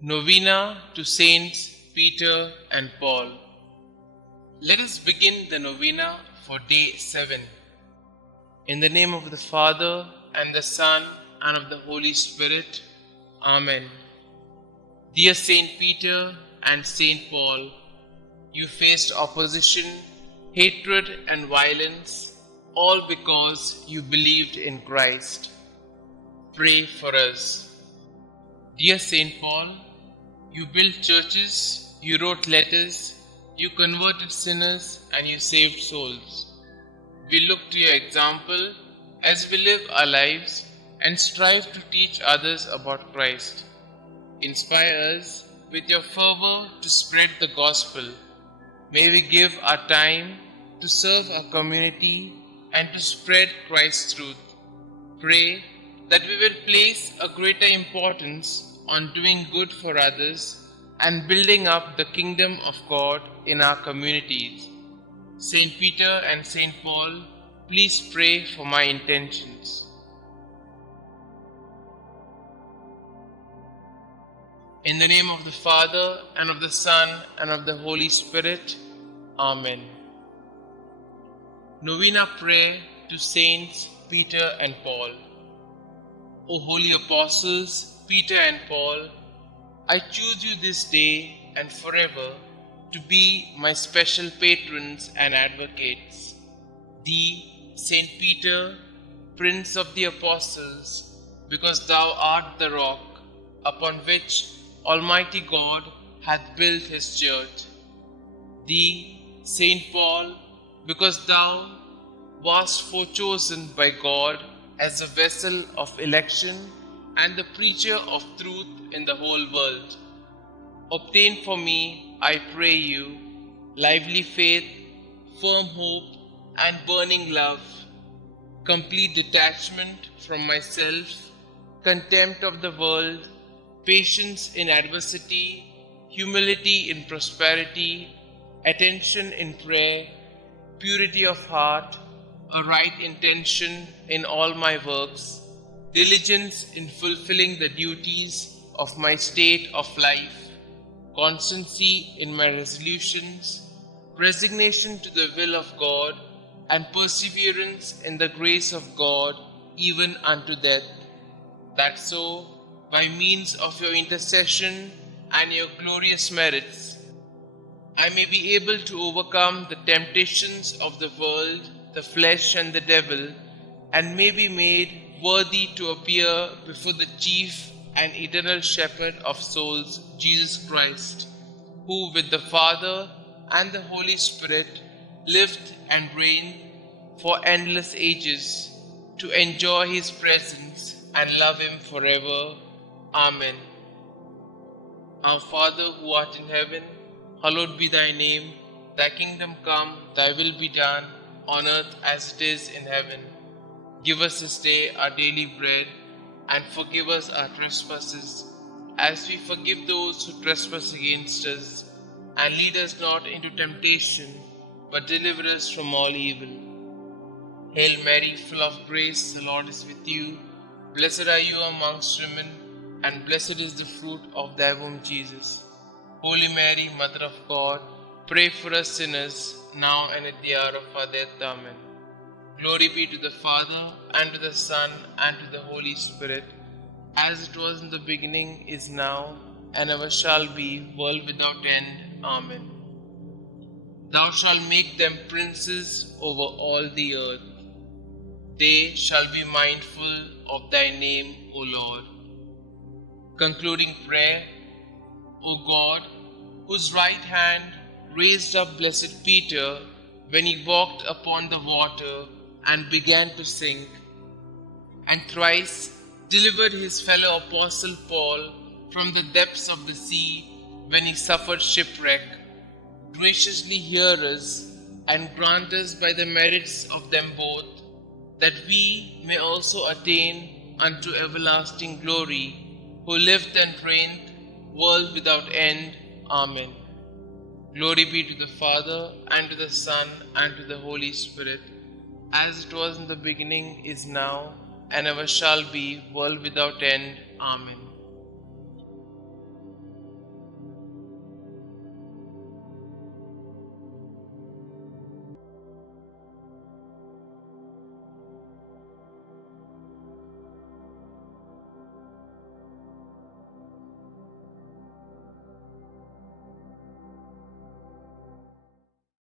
Novena to Saints Peter and Paul. Let us begin the novena for day 7. In the name of the Father, and the Son, and of the Holy Spirit. Amen. Dear Saint Peter and Saint Paul, you faced opposition, hatred, and violence, all because you believed in Christ. Pray for us. Dear Saint Paul, you built churches, you wrote letters, you converted sinners, and you saved souls. We look to your example as we live our lives and strive to teach others about Christ. Inspire us with your fervor to spread the gospel. May we give our time to serve our community and to spread Christ's truth. Pray that we will place a greater importance on doing good for others and building up the kingdom of God in our communities. Saint Peter and Saint Paul, please pray for my intentions. In the name of the Father, and of the Son, and of the Holy Spirit. Amen. Novena prayer to Saints Peter and Paul. O holy apostles, Peter and Paul, I choose you this day and forever to be my special patrons and advocates. Thee, Saint Peter, Prince of the Apostles, because thou art the rock upon which Almighty God hath built his church. Thee, Saint Paul, because thou wast forechosen by God as a vessel of election and the preacher of truth in the whole world. Obtain for me, I pray you, lively faith, firm hope, and burning love, complete detachment from myself, contempt of the world, patience in adversity, humility in prosperity, attention in prayer, purity of heart, a right intention in all my works, diligence in fulfilling the duties of my state of life, constancy in my resolutions, resignation to the will of God, and perseverance in the grace of God even unto death, that so, by means of your intercession and your glorious merits, I may be able to overcome the temptations of the world, the flesh, and the devil, and may be made worthy to appear before the chief and eternal shepherd of souls, Jesus Christ, who with the Father and the Holy Spirit lived and reigned for endless ages, to enjoy his presence and love him forever. Amen. Our Father who art in heaven, hallowed be thy name. Thy kingdom come, thy will be done, on earth as it is in heaven. Give us this day our daily bread, and forgive us our trespasses, as we forgive those who trespass against us. And lead us not into temptation, but deliver us from all evil. Hail Mary, full of grace, the Lord is with you. Blessed are you amongst women, and blessed is the fruit of thy womb, Jesus. Holy Mary, Mother of God, pray for us sinners, now and at the hour of our death. Amen. Glory be to the Father, and to the Son, and to the Holy Spirit, as it was in the beginning, is now, and ever shall be, world without end. Amen. Thou shalt make them princes over all the earth. They shall be mindful of thy name, O Lord. Concluding prayer. O God, whose right hand raised up blessed Peter when he walked upon the water and began to sink, and thrice delivered his fellow apostle Paul from the depths of the sea when he suffered shipwreck, graciously hear us and grant us by the merits of them both, that we may also attain unto everlasting glory, who lived and reigned, world without end. Amen. Glory be to the Father, and to the Son, and to the Holy Spirit, as it was in the beginning, is now, and ever shall be, world without end. Amen.